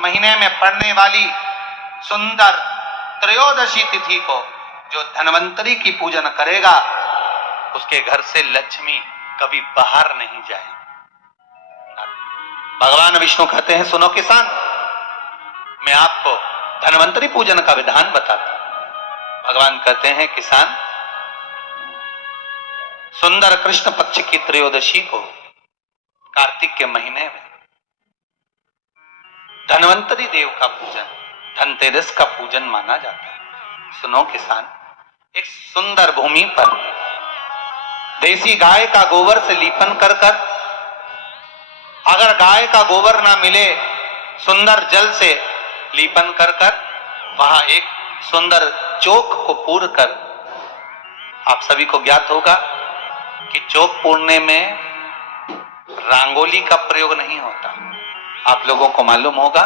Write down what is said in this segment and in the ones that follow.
महीने में पड़ने वाली सुंदर त्रयोदशी तिथि को जो धन्वंतरी की पूजन करेगा उसके घर से लक्ष्मी कभी बाहर नहीं जाएगी। भगवान विष्णु कहते हैं, सुनो किसान, मैं आपको धन्वंतरी पूजन का विधान बताता हूं। भगवान कहते हैं, किसान, सुंदर कृष्ण पक्ष की त्रयोदशी को कार्तिक के महीने में धन्वंतरी देव का पूजन, धनतेरस का पूजन माना जाता है। सुनो किसान, एक सुंदर भूमि पर देसी गाय का गोबर से लीपन कर कर, अगर गाय का गोबर ना मिले सुंदर जल से लीपन कर कर वहां एक सुंदर चौक को पूर कर, आप सभी को ज्ञात होगा कि चौक पूरने में रंगोली का प्रयोग नहीं होता। आप लोगों को मालूम होगा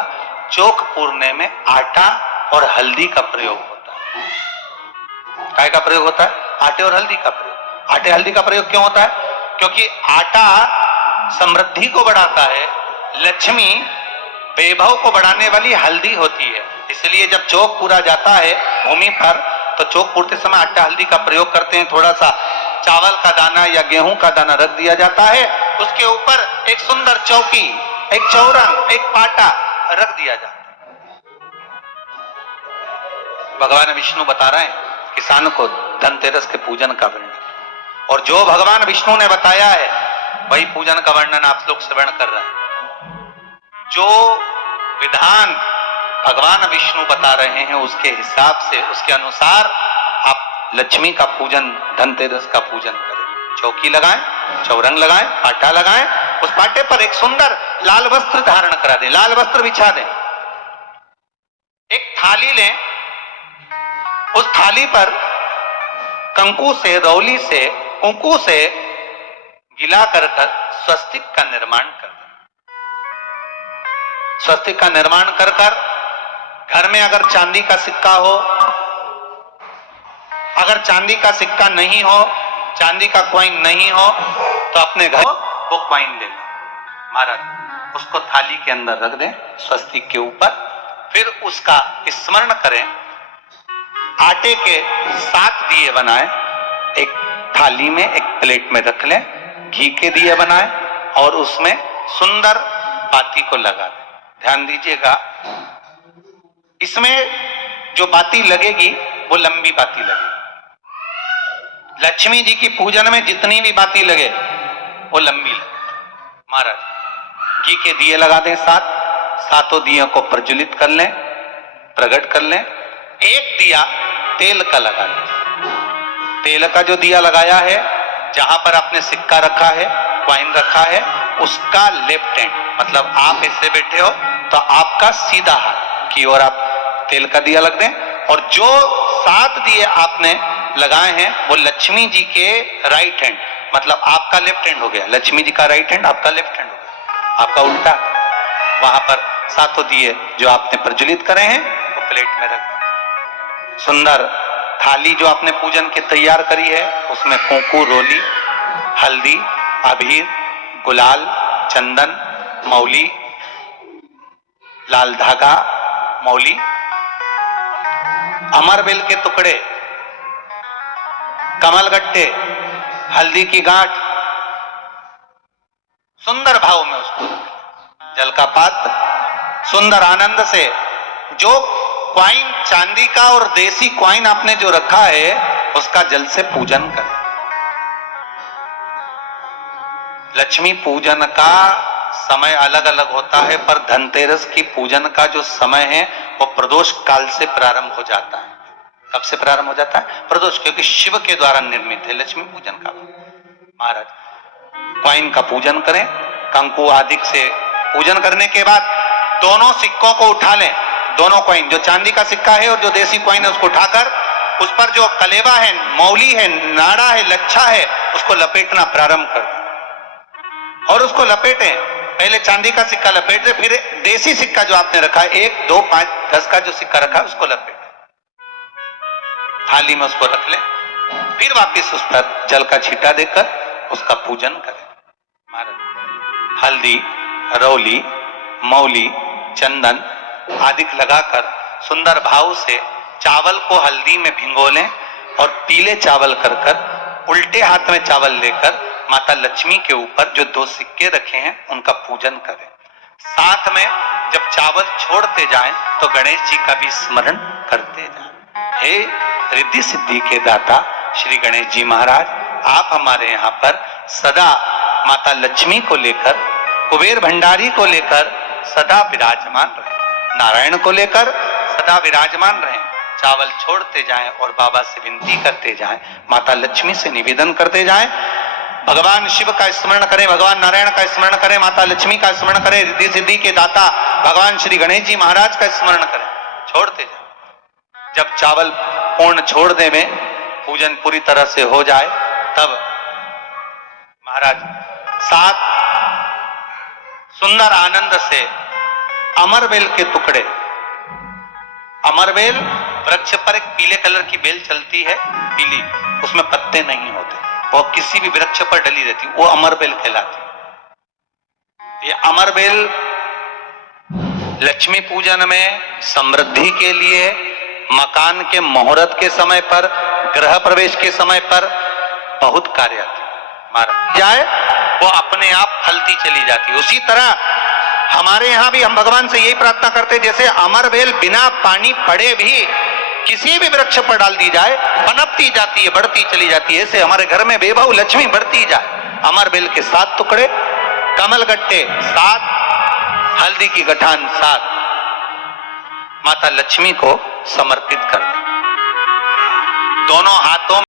चौक पूरने में आटा और हल्दी का प्रयोग होता है। काय का प्रयोग होता है? आटे और हल्दी का प्रयोग। आटे हल्दी का प्रयोग क्यों होता है? क्योंकि आटा समृद्धि को बढ़ाता है, लक्ष्मी वैभव को बढ़ाने वाली हल्दी होती है। इसलिए जब चौक पूरा जाता है भूमि पर तो चौक पूरते समय आटा हल्दी का प्रयोग करते हैं। थोड़ा सा चावल का दाना या गेहूं का दाना रख दिया जाता है, उसके ऊपर एक सुंदर चौकी, एक चौरंग, एक पाटा रख दिया जाता है। भगवान विष्णु बता रहे हैं किसान को धनतेरस के पूजन का वर्णन, और जो भगवान विष्णु ने बताया है वही पूजन का वर्णन आप लोग श्रवण कर रहे हैं। जो विधान भगवान विष्णु बता रहे हैं उसके हिसाब से, उसके अनुसार आप लक्ष्मी का पूजन, धनतेरस का पूजन करें। चौकी लगाएं, चौरंग लगाएं, पाटा लगाएं, उस पाटे पर एक सुंदर लाल वस्त्र धारण करा दें, लाल वस्त्र बिछा दें। एक थाली लें, उस थाली पर कंकु से, रौली से, कुंकू से गिला कर स्वस्तिक का निर्माण कर दें। स्वस्तिक का निर्माण कर कर घर में अगर चांदी का सिक्का हो, अगर चांदी का सिक्का नहीं हो, चांदी का कॉइन नहीं हो तो अपने घर वो कॉइन ले लो महाराज, उसको थाली के अंदर रख दें स्वस्तिक के ऊपर। फिर उसका स्मरण करें, आटे के 7 दिए बनाएं, एक थाली में, एक प्लेट में रख लें, घी के दिए बनाएं और उसमें सुंदर बाती को लगा दें। ध्यान दीजिएगा, इसमें जो बाती लगेगी वो लंबी बाती लगेगी। लक्ष्मी जी की पूजन में जितनी भी बाती लगे वो लंबी लगे। महाराज घी के दिए लगा दें 7, सातों दियों को प्रज्वलित कर लें, प्रकट कर लें। एक दिया तेल का लगा दें। तेल का जो दिया लगाया है, जहां पर आपने सिक्का रखा है, कॉइन रखा है, उसका लेफ्ट हैंड, मतलब आप इससे बैठे हो तो आपका सीधा हाथ की ओर आप तेल का दिया लग दें। और जो 7 दिए आपने लगाए हैं वो लक्ष्मी जी के राइट हैंड, मतलब आपका लेफ्ट हैंड हो गया, लक्ष्मी जी का राइट हैंड, आपका लेफ्ट हैंड हो गया, आपका उल्टा। वहां पर 7 दिए जो आपने प्रज्वलित करे हैं वो प्लेट में रख दें। सुंदर थाली जो आपने पूजन की तैयार करी है उसमें कुंकू, रोली, हल्दी, अबीर, गुलाल, चंदन, मौली, लाल धागा, मौली, अमरबेल के टुकड़े, कमलगट्टे, हल्दी की गांठ, सुंदर भाव में उसको जल का पात्र, सुंदर आनंद से जो क्वाइन चांदी का और देसी क्वाइन आपने जो रखा है उसका जल से पूजन करें। लक्ष्मी पूजन का समय अलग अलग होता है, पर धनतेरस की पूजन का जो समय है वो प्रदोष काल से प्रारंभ हो जाता है। कब से प्रारंभ हो जाता है? प्रदोष, क्योंकि शिव के द्वारा निर्मित है लक्ष्मी पूजन का। महाराज क्वाइन का पूजन करें, कंकु आदि से पूजन करने के बाद दोनों सिक्कों को उठा लें, दोनों कॉइन, जो चांदी का सिक्का है और जो देसी कॉइन है उसको उठाकर उस पर जो कलेवा है, मौली है, नाड़ा है, लच्छा है, उसको लपेटना प्रारंभ कर दें और उसको लपेटें। पहले चांदी का सिक्का लपेट दे, फिर देसी सिक्का जो आपने रखा है 1, 2, 5, 10 का जो सिक्का रखा है उसको लपेटें, थाली में उसको रख लें, फिर वापस उस पर जल का छींटा देकर उसका पूजन करें। महाराज हल्दी, रौली, मौली, चंदन, आदि लगाकर सुंदर भाव से चावल को हल्दी में भिगो लें और पीले चावल कर उल्टे हाथ में चावल लेकर माता लक्ष्मी के ऊपर जो 2 सिक्के रखे हैं उनका पूजन करें। साथ में जब चावल छोड़ते जाएं तो गणेश जी का भी स्मरण करते जाएं। हे रिद्धि सिद्धि के दाता श्री गणेश जी महाराज, आप हमारे यहाँ पर सदा माता लक्ष्मी को लेकर, कुबेर भंडारी को लेकर सदा विराजमान रहे, नारायण को लेकर सदा विराजमान रहे। चावल छोड़ते जाएं और बाबा से विनती करते जाएं, माता लक्ष्मी से निवेदन करते जाएं, भगवान शिव का स्मरण करें, भगवान नारायण का स्मरण करें, माता लक्ष्मी का स्मरण करें, रिद्धि सिद्धि के दाता भगवान श्री गणेश जी महाराज का स्मरण करें, छोड़ते जाएं। जब चावल पूर्ण छोड़ दे में पूजन पूरी तरह से हो जाए तब महाराज सात सुंदर आनंद से अमरबेल के टुकड़े, अमरबेल वृक्ष पर एक पीले कलर की बेल चलती है, पीली, उसमें पत्ते नहीं होते, वो किसी भी वृक्ष पर डली रहती, वो अमरबेल कहलाती। ये अमरबेल लक्ष्मी पूजन में, समृद्धि के लिए, मकान के मुहूर्त के समय पर, गृह प्रवेश के समय पर बहुत कार्य आती है। जाए वो अपने आप फलती चली जाती है। उसी तरह हमारे यहां भी हम भगवान से यही प्रार्थना करते, जैसे अमरबेल बिना पानी पड़े भी किसी भी वृक्ष पर डाल दी जाए पनपती जाती है, बढ़ती चली जाती है, ऐसे हमारे घर में बेबहू लक्ष्मी बढ़ती जाए। अमरबेल के 7 टुकड़े, कमलगट्टे 7, हल्दी की गठान 7 माता लक्ष्मी को समर्पित कर दें। दोनों हाथों